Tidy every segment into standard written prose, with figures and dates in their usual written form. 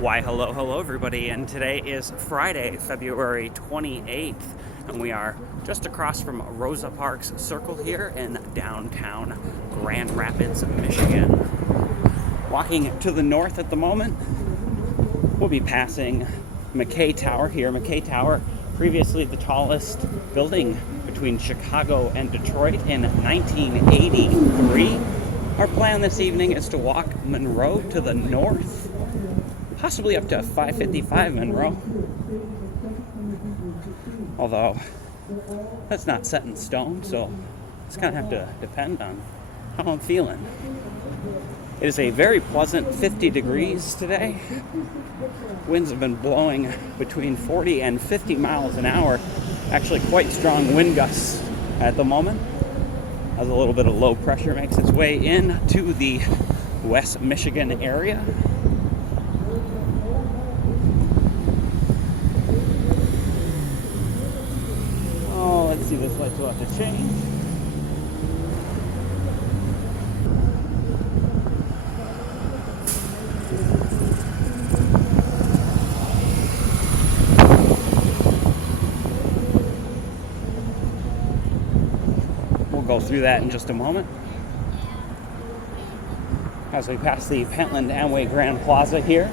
Why, hello, everybody, and today is Friday, February 28th, and we are just across from Rosa Parks Circle here in downtown Grand Rapids, Michigan. Walking to the north at the moment, we'll be passing McKay Tower here. McKay Tower, previously the tallest building between Chicago and Detroit in 1983. Our plan this evening is to walk Monroe to the north, possibly up to 555 Monroe. Although, that's not set in stone, so it's going to have to depend on how I'm feeling. It is a very pleasant 50 degrees today. Winds have been blowing between 40 and 50 miles an hour. Actually quite strong wind gusts at the moment, as a little bit of low pressure makes its way into the West Michigan area. Let's see, this lights will have to change. We'll go through that in just a moment. As we pass the Pentland Amway Grand Plaza here,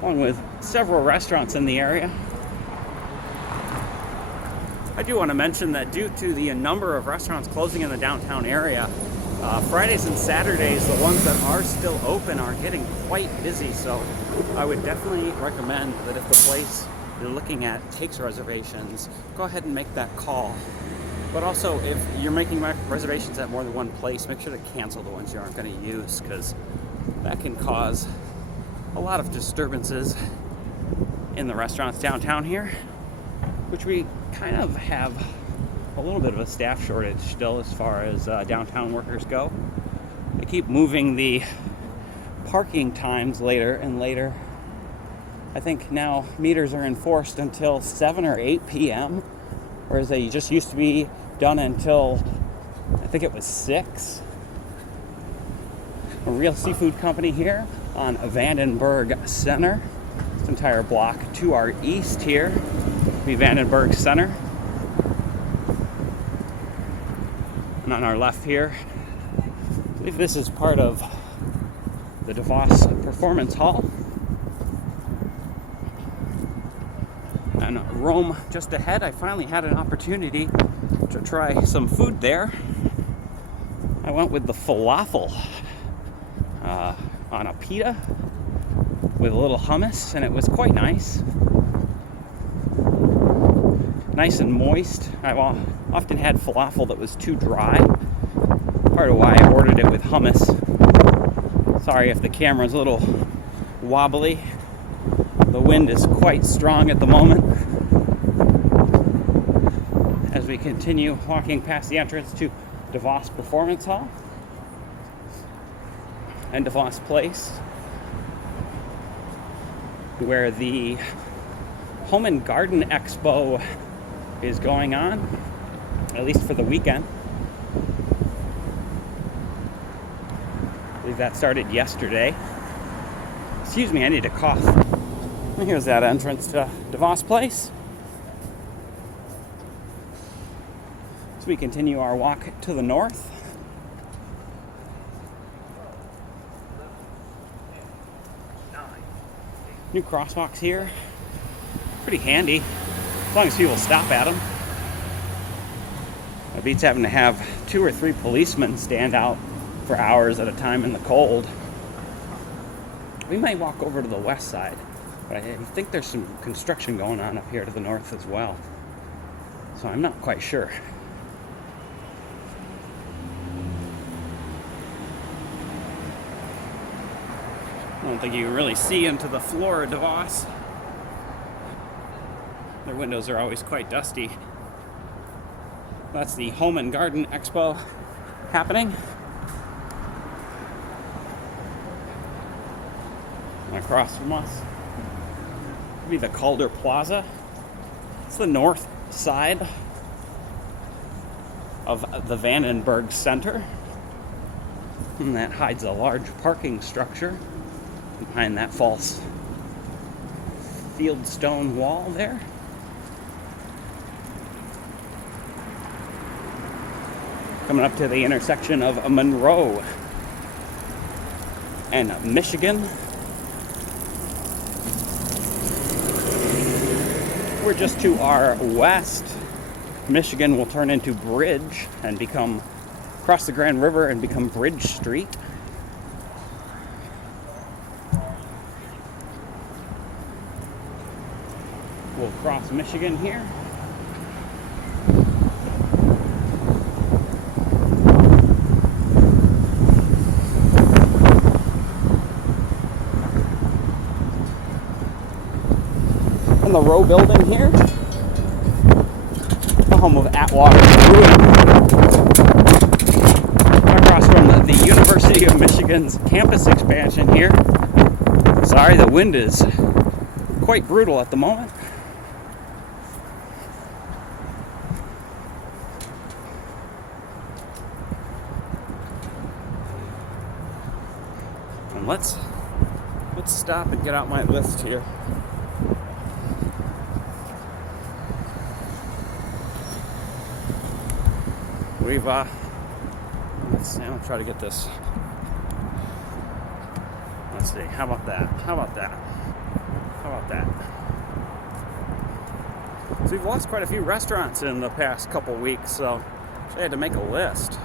along with several restaurants in the area. I do want to mention that due to the number of restaurants closing in the downtown area, Fridays and Saturdays, the ones that are still open, are getting quite busy. So I would definitely recommend that if the place you're looking at takes reservations, go ahead and make that call. But also, if you're making reservations at more than one place, make sure to cancel the ones you aren't going to use, because that can cause a lot of disturbances in the restaurants downtown here, which we kind of have a little bit of a staff shortage still as far as downtown workers go. They keep moving the parking times later and later. I think now meters are enforced until 7 or 8 p.m., whereas they just used to be done until, I think it was 6. A real seafood company here on Vandenberg Center. This entire block to our east here, the Vandenberg Center. And on our left here, I believe this is part of the DeVos Performance Hall. And Rome just ahead, I finally had an opportunity to try some food there. I went with the falafel on a pita with a little hummus, and it was quite nice. Nice and moist. I've often had falafel that was too dry. Part of why I ordered it with hummus. Sorry if the camera's a little wobbly. The wind is quite strong at the moment. As we continue walking past the entrance to DeVos Performance Hall and DeVos Place, where the Home and Garden Expo is going on, at least for the weekend. I believe that started yesterday. Excuse me, I need to cough. And here's that entrance to DeVos Place. So we continue our walk to the north. New crosswalks here. Pretty handy, as long as people stop at them. It beats having to have 2 or 3 policemen stand out for hours at a time in the cold. We might walk over to the west side, but I think there's some construction going on up here to the north as well. So I'm not quite sure. I don't think you can really see into the floor of DeVos. Their windows are always quite dusty. That's the Home and Garden Expo happening. Across from us would be the Calder Plaza. It's the north side of the Vandenberg Center. And that hides a large parking structure behind that false fieldstone wall there. Coming up to the intersection of Monroe and Michigan. We're just to our west. Michigan will turn into Bridge and cross the Grand River and become Bridge Street. We'll cross Michigan here. And the Row building here, the home of Atwater Brewing. Across from the University of Michigan's campus expansion here. Sorry, the wind is quite brutal at the moment. And let's stop and get out my list here. We've, let's see, I'll try to get this. Let's see, how about that? So we've lost quite a few restaurants in the past couple weeks, so I had to make a list.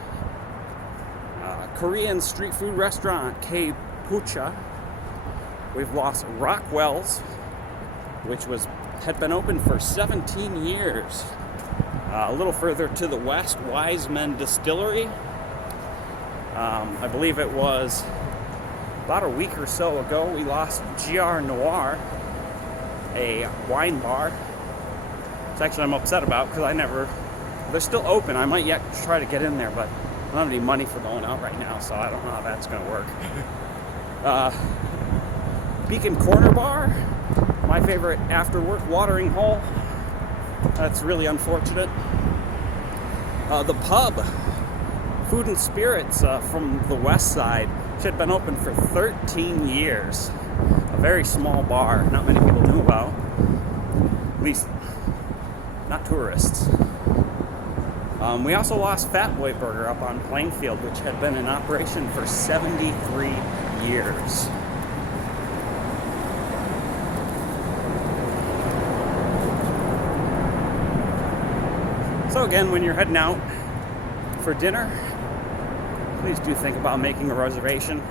Korean street food restaurant K Pucha. We've lost Rockwell's, which had been open for 17 years. A little further to the west, Wiseman Distillery. I believe it was about a week or so ago, we lost GR Noir, a wine bar. It's actually I'm upset about because they're still open. I might yet try to get in there, but I don't have any money for going out right now, so I don't know how that's going to work. Beacon Corner Bar, my favorite after-work watering hole. That's really unfortunate. The pub, Food and Spirits from the west side, which had been open for 13 years. A very small bar, not many people knew about. At least, not tourists. We also lost Fat Boy Burger up on Plainfield, which had been in operation for 73 years. So again, when you're heading out for dinner, please do think about making a reservation.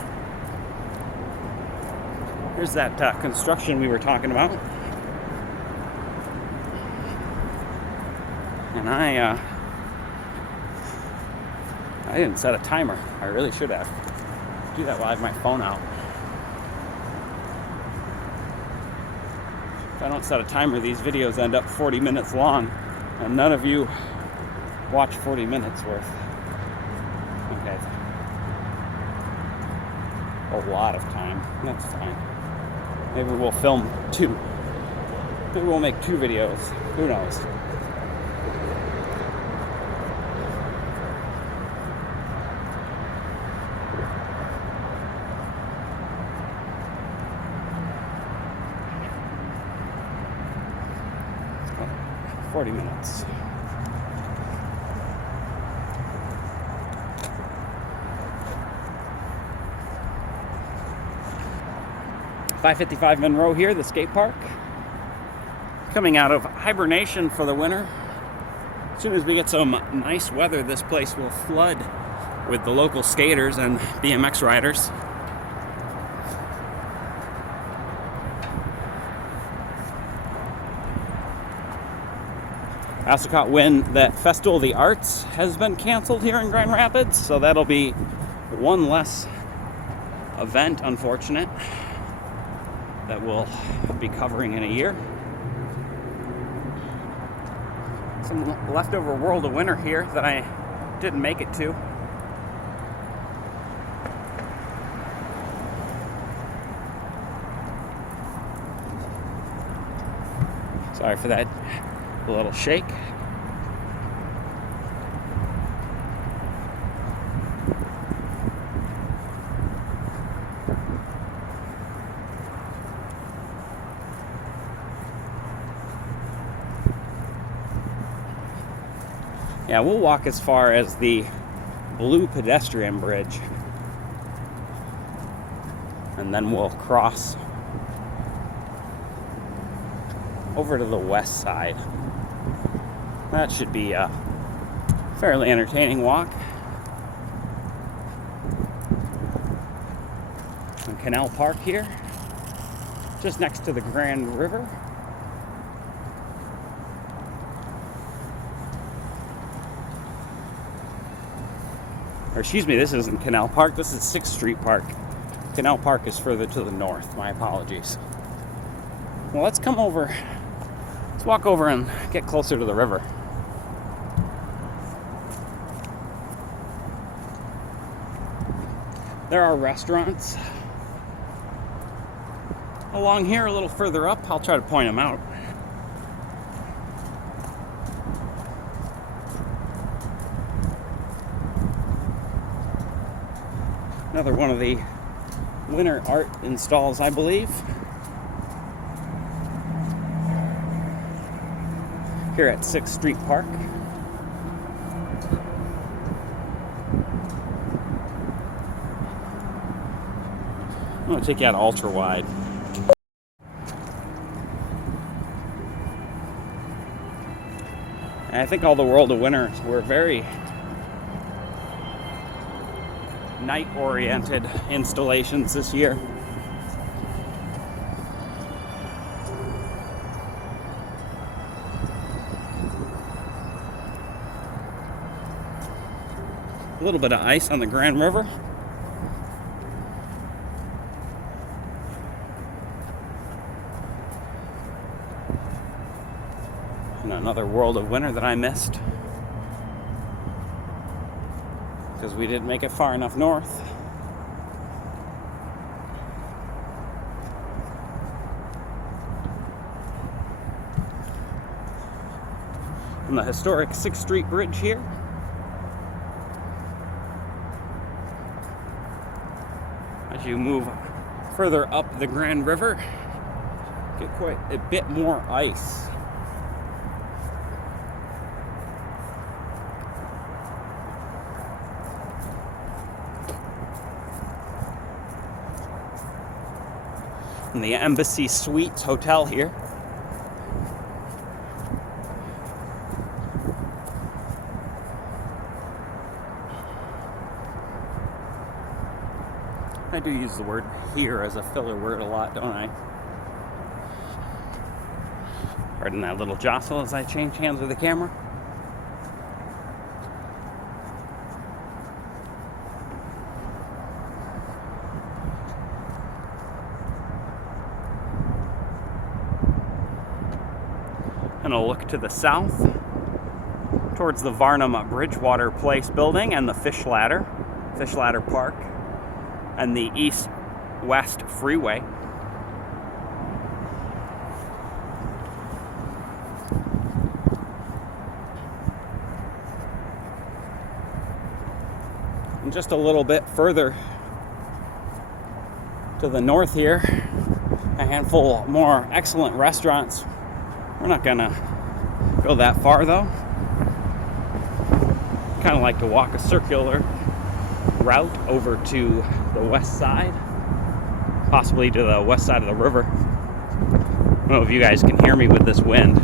Here's that construction we were talking about. And I didn't set a timer. I really should have. Do that while I have my phone out. If I don't set a timer, these videos end up 40 minutes long, and none of you watch 40 minutes worth. Okay. A lot of time. That's fine. Maybe we'll film 2. Maybe we'll make 2 videos. Who knows? Oh, 40 minutes. .555 Monroe here, the skate park. Coming out of hibernation for the winter. As soon as we get some nice weather, this place will flood with the local skaters and BMX riders. I also caught wind that Festival of the Arts has been canceled here in Grand Rapids, so that'll be one less event, unfortunate, that we'll be covering in a year. Some leftover World of Winter here that I didn't make it to. Sorry for that little shake. Yeah, we'll walk as far as the blue pedestrian bridge, and then we'll cross over to the west side. That should be a fairly entertaining walk. On Canal Park here, just next to the Grand River. Or excuse me, this isn't Canal Park, this is 6th Street Park. Canal Park is further to the north, my apologies. Well, let's walk over and get closer to the river. There are restaurants along here a little further up. I'll try to point them out. Another one of the winter art installs, I believe. Here at 6th Street Park. I'm going to take you out ultra wide. And I think all the World of Winter were very night-oriented installations this year. A little bit of ice on the Grand River. And another World of Winter that I missed, because we didn't make it far enough north. On the historic 6th Street Bridge here. As you move further up the Grand River, get quite a bit more ice. In the Embassy Suites Hotel here. I do use the word here as a filler word a lot, don't I? Pardon that little jostle as I change hands with the camera. And I'll look to the south towards the Varnum Bridgewater Place building and the Fish Ladder Park, and the east-west freeway. And just a little bit further to the north here, a handful more excellent restaurants. We're not gonna go that far though. Kind of like to walk a circular route over to the west side, possibly to the west side of the river. I don't know if you guys can hear me with this wind.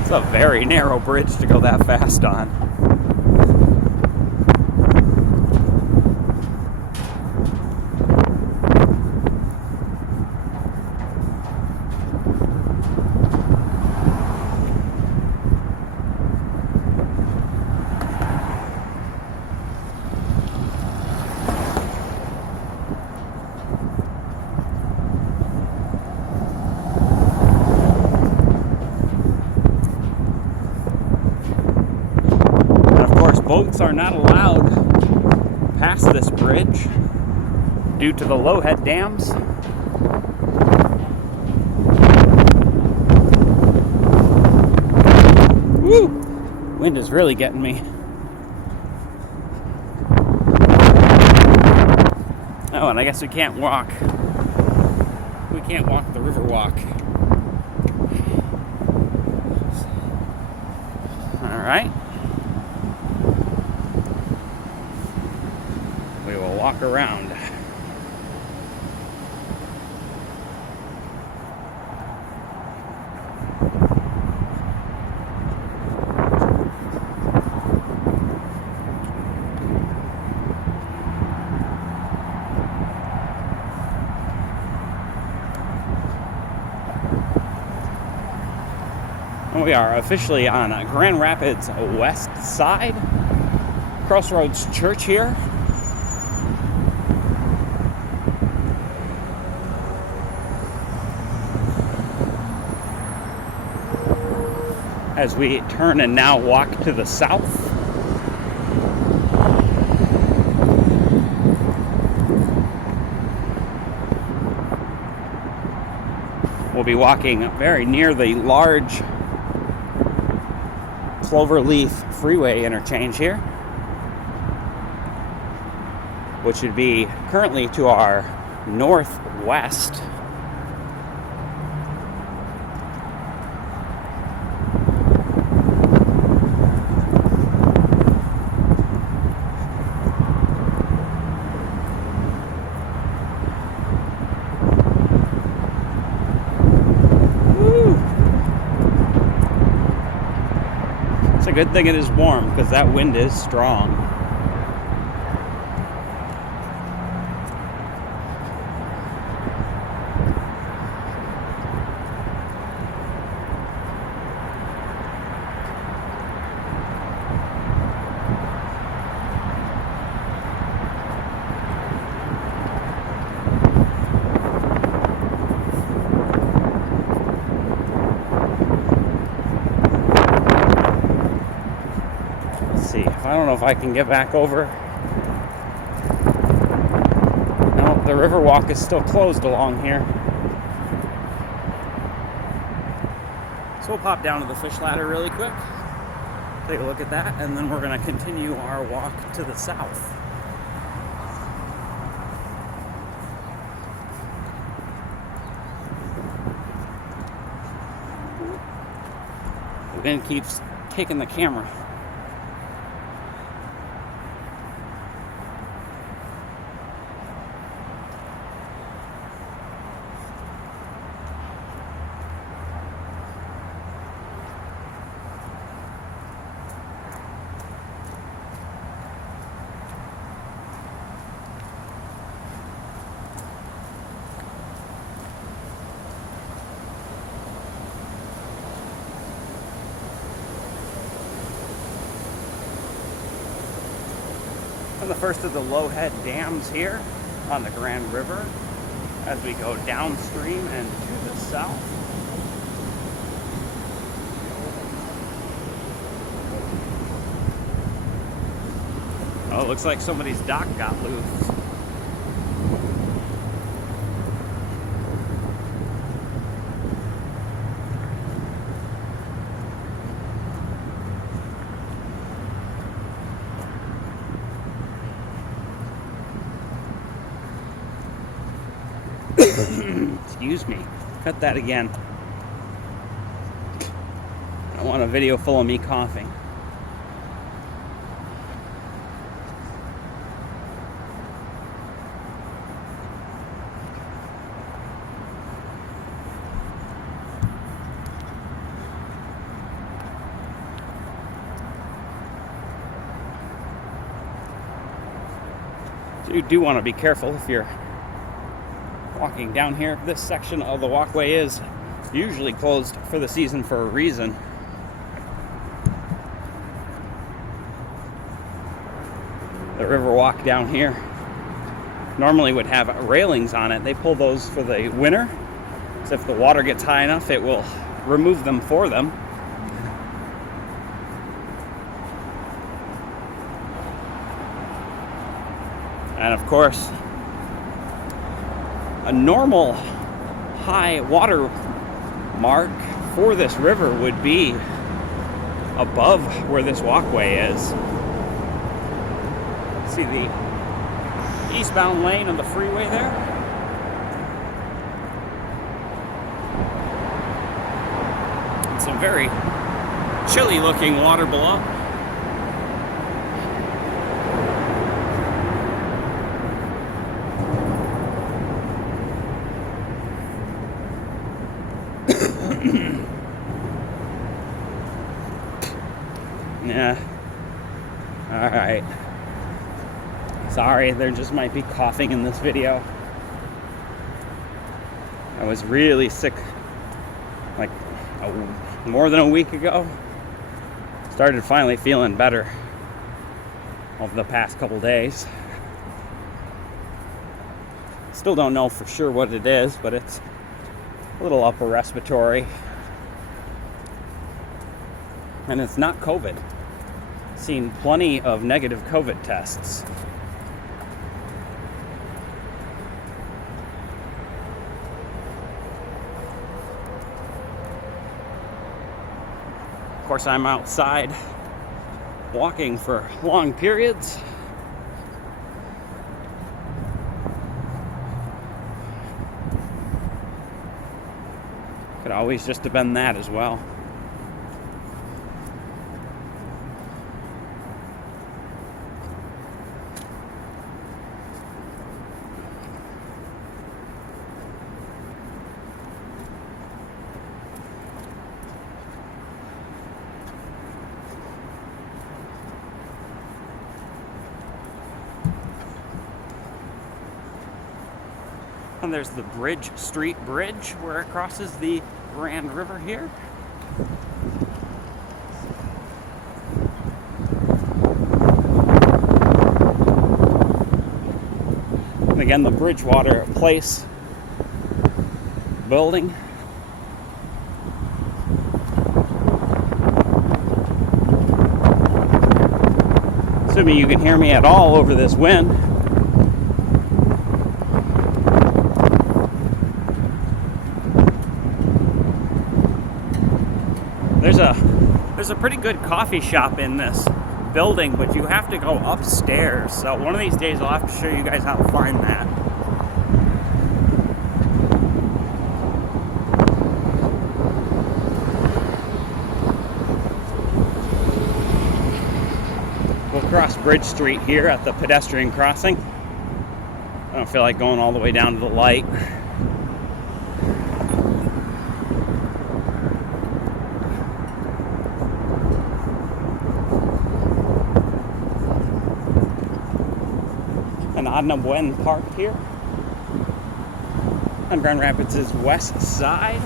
It's a very narrow bridge to go that fast on. Boats are not allowed past this bridge due to the low head dams. Wind is really getting me. Oh, and I guess we can't walk. We can't walk the river walk. All right. We will walk around. We are officially on Grand Rapids west side, Crossroads Church here. As we turn and now walk to the south. We'll be walking very near the large Cloverleaf Freeway interchange here, which would be currently to our northwest. Good thing it is warm because that wind is strong. I don't know if I can get back over. No, the river walk is still closed along here. So we'll pop down to the fish ladder really quick, take a look at that, and then we're going to continue our walk to the south. The wind keeps taking the camera. The first of the Lowhead dams here on the Grand River as we go downstream and to the south. Oh, it looks like somebody's dock got loose. Excuse me. Cut that again. I want a video full of me coughing. So you do want to be careful if you're walking down here. This section of the walkway is usually closed for the season for a reason. The river walk down here normally would have railings on it. They pull those for the winter, so if the water gets high enough, it will remove them for them. And of course, a normal high water mark for this river would be above where this walkway is. See the eastbound lane of the freeway there? And some very chilly looking water below. Yeah. All right. Sorry, there just might be coughing in this video. I was really sick like more than a week ago. Started finally feeling better over the past couple days. Still don't know for sure what it is, but it's a little upper respiratory. And it's not COVID. Seen plenty of negative COVID tests. Of course, I'm outside walking for long periods. Could always just have been that as well. And there's the Bridge Street Bridge where it crosses the Grand River here. And again, the Bridgewater Place building. Assuming you can hear me at all over this wind. There's a pretty good coffee shop in this building, but you have to go upstairs. So one of these days I'll have to show you guys how to find that. We'll cross Bridge Street here at the pedestrian crossing. I don't feel like going all the way down to the light. Adna Buen Park here on Grand Rapids' west side.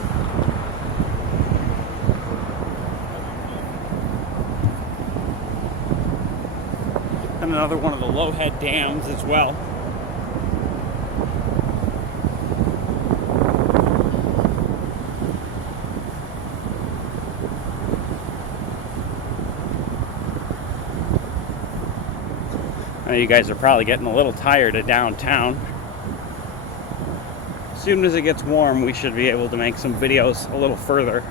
And another one of the Lowhead dams as well. I know you guys are probably getting a little tired of downtown. As soon as it gets warm, we should be able to make some videos a little further.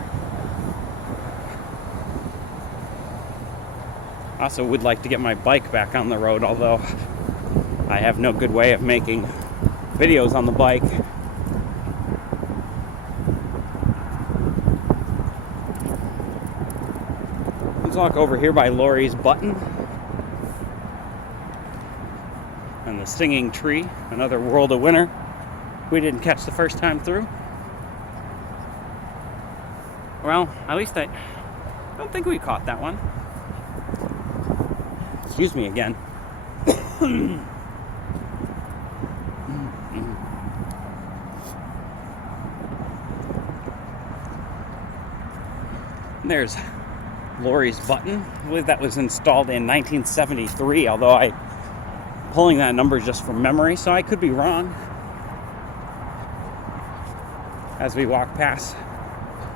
Also would like to get my bike back on the road, although I have no good way of making videos on the bike. Let's walk over here by Laurie's Button. And the Singing Tree, another World of Winter we didn't catch the first time through. Well, at least I don't think we caught that one. Excuse me again. There's Laurie's Button. I believe that was installed in 1973, although I'm pulling that number just from memory, so I could be wrong. As we walk past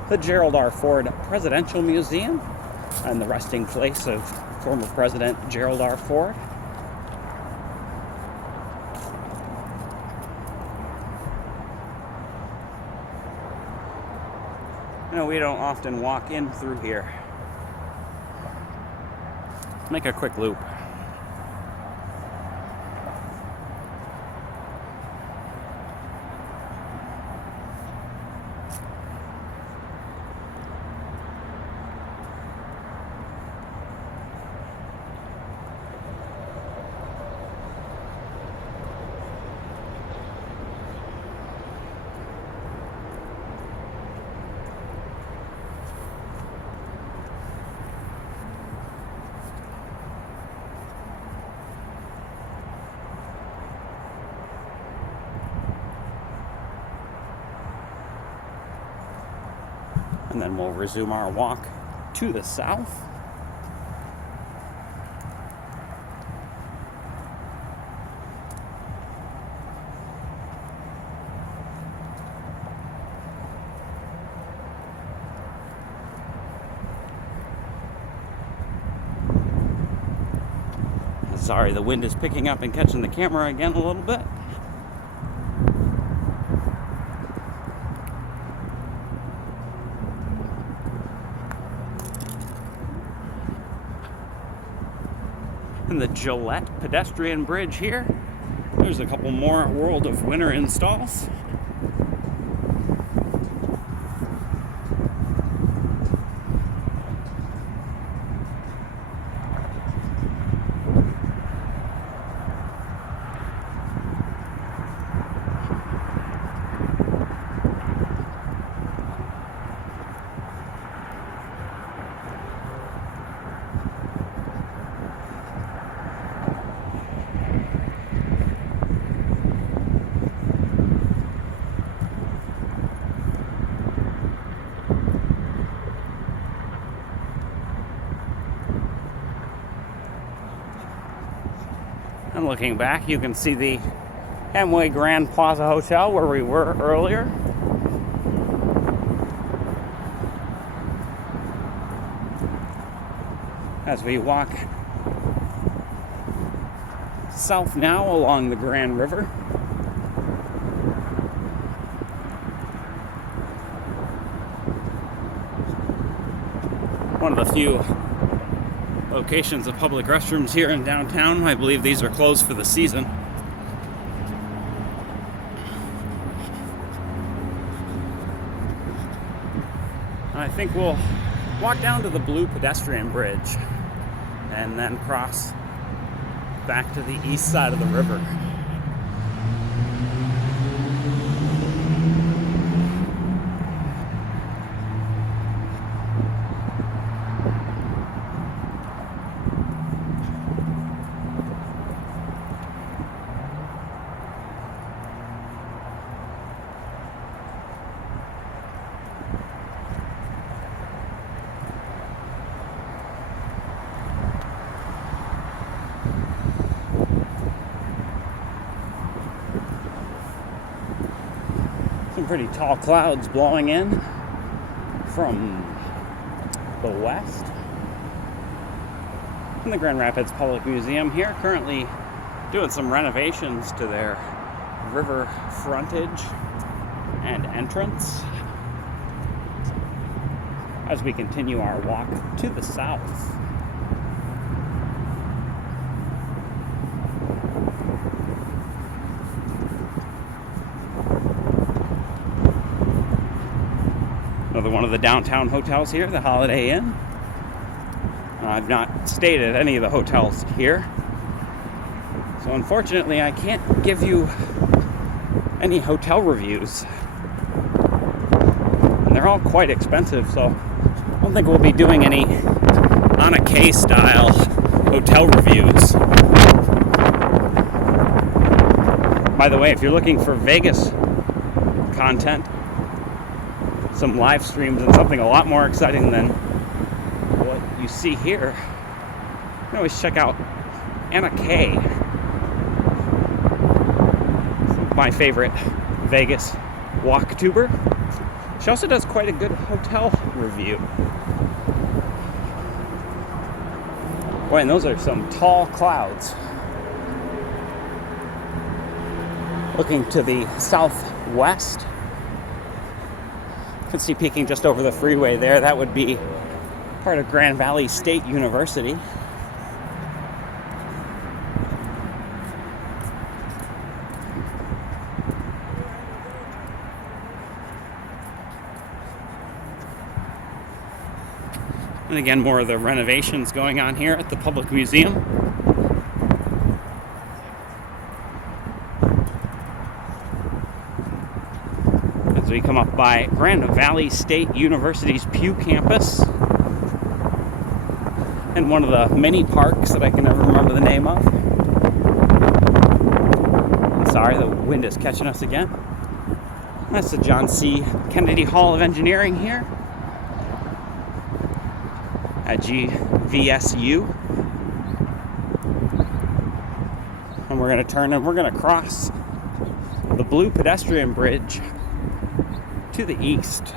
the Gerald R. Ford Presidential Museum and the resting place of former President Gerald R. Ford. You know, we don't often walk in through here. make a quick loop. And then we'll resume our walk to the south. Sorry, the wind is picking up and catching the camera again a little bit. And the Gillette pedestrian bridge here. There's a couple more World of Winter installs. And looking back, you can see the Hemway Grand Plaza Hotel where we were earlier. As we walk south now along the Grand River. One of the few locations of public restrooms here in downtown. I believe these are closed for the season. I think we'll walk down to the blue pedestrian bridge and then cross back to the east side of the river. Some pretty tall clouds blowing in from the west. And the Grand Rapids Public Museum here currently doing some renovations to their river frontage and entrance as we continue our walk to the south. Another one of the downtown hotels here, the Holiday Inn. I've not stayed at any of the hotels here, so unfortunately I can't give you any hotel reviews. And they're all quite expensive, so I don't think we'll be doing any Anna Kay style hotel reviews. By the way, if you're looking for Vegas content, some live streams and something a lot more exciting than what you see here, you can always check out Anna Kay, my favorite Vegas walktuber. She also does quite a good hotel review. Boy, and those are some tall clouds. Looking to the southwest, you can see peeking just over the freeway there. That would be part of Grand Valley State University. And again, more of the renovations going on here at the Public Museum. As we come up by Grand Valley State University's Pew campus. And one of the many parks that I can never remember the name of. Sorry, the wind is catching us again. That's the John C. Kennedy Hall of Engineering here at GVSU. And we're going to turn and we're going to cross the blue pedestrian bridge to the east.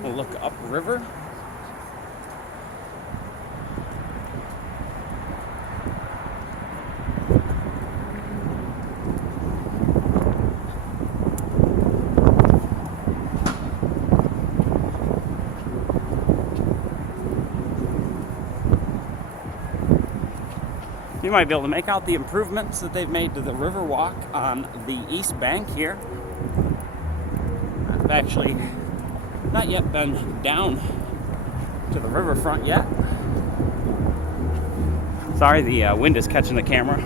We'll look upriver. You might be able to make out the improvements that they've made to the Riverwalk on the east bank here. I've actually not yet been down to the riverfront yet. Sorry, the wind is catching the camera.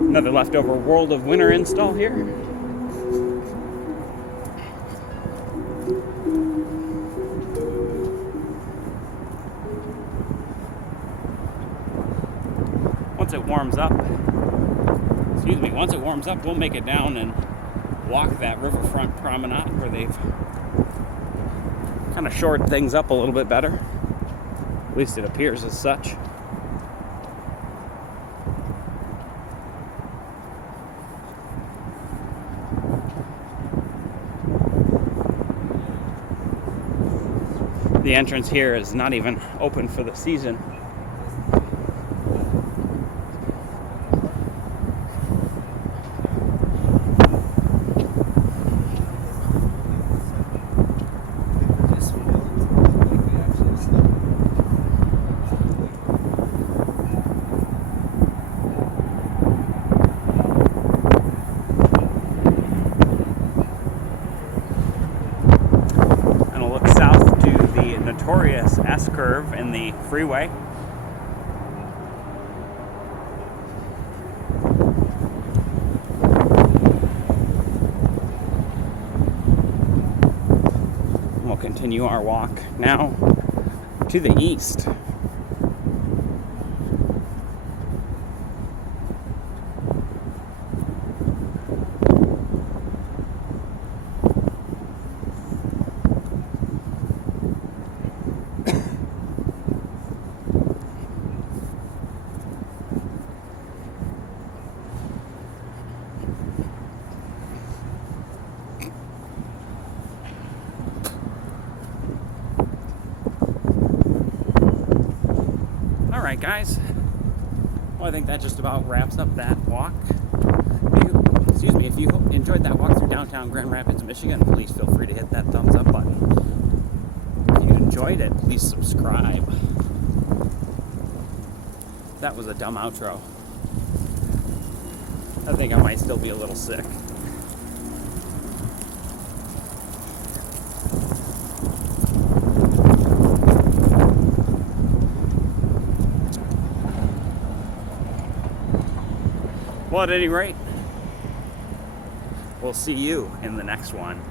Another leftover World of Winter install here. Once it warms up, once it warms up, we'll make it down and walk that riverfront promenade where they've kind of shored things up a little bit better. At least it appears as such. The entrance here is not even open for the season. Notorious S-curve in the freeway. We'll continue our walk now to the east. Alright guys, well I think that just about wraps up that walk. If you enjoyed that walk through downtown Grand Rapids, Michigan, please feel free to hit that thumbs up button. If you enjoyed it, please subscribe. That was a dumb outro. I think I might still be a little sick. Well, at any rate, we'll see you in the next one.